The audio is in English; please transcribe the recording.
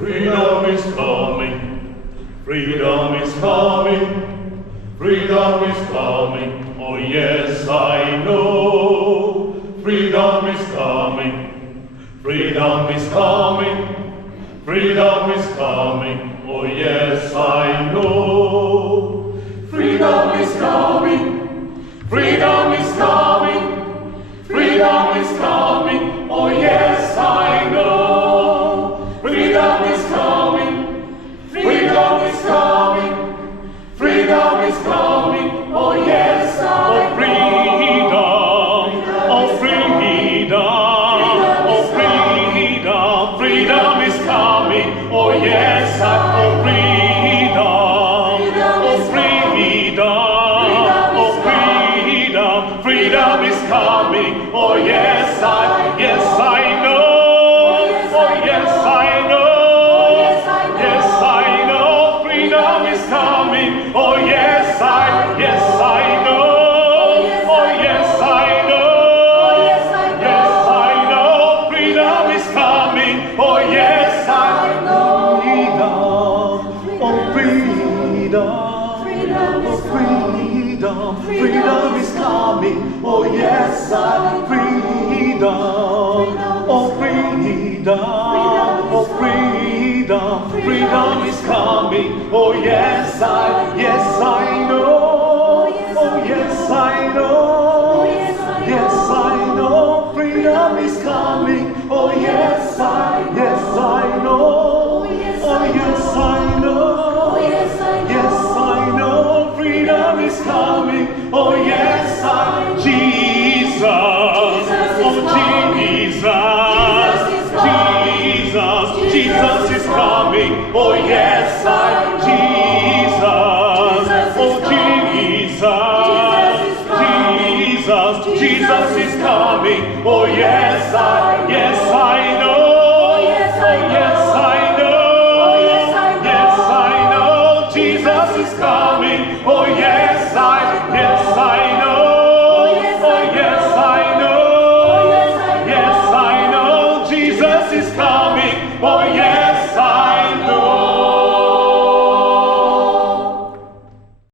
Freedom is coming. Freedom is coming. Freedom is coming. Oh yes, I know. Freedom is coming. Freedom is coming. Freedom is coming. Oh yes, I know. Freedom is coming. Freedom is coming. Freedom is coming. Oh yes, I know. Freedom is coming. Freedom is coming. Freedom is coming. Oh yes, I know. Oh freedom. Oh freedom. Freedom is coming. Oh yes, I know. Freedom is coming. Oh yes, I know. Oh yes, I know. Yes, I know. Freedom is coming. Oh yes, I know. Oh yes, I know. Yes, I know. Freedom is coming. Oh yes, I know. Freedom is coming. Oh yes, I freedom. Oh freedom. Oh freedom. Freedom is coming. Oh yes, I know. Oh yes, I know. Yes, I know. Freedom is coming. Oh yes, I know. Oh yes, I know. Yes, I know. Freedom is coming. Oh yes, Jesus. Oh Jesus. Jesus is coming. Oh yes, Jesus. Oh Jesus is coming. Oh yes,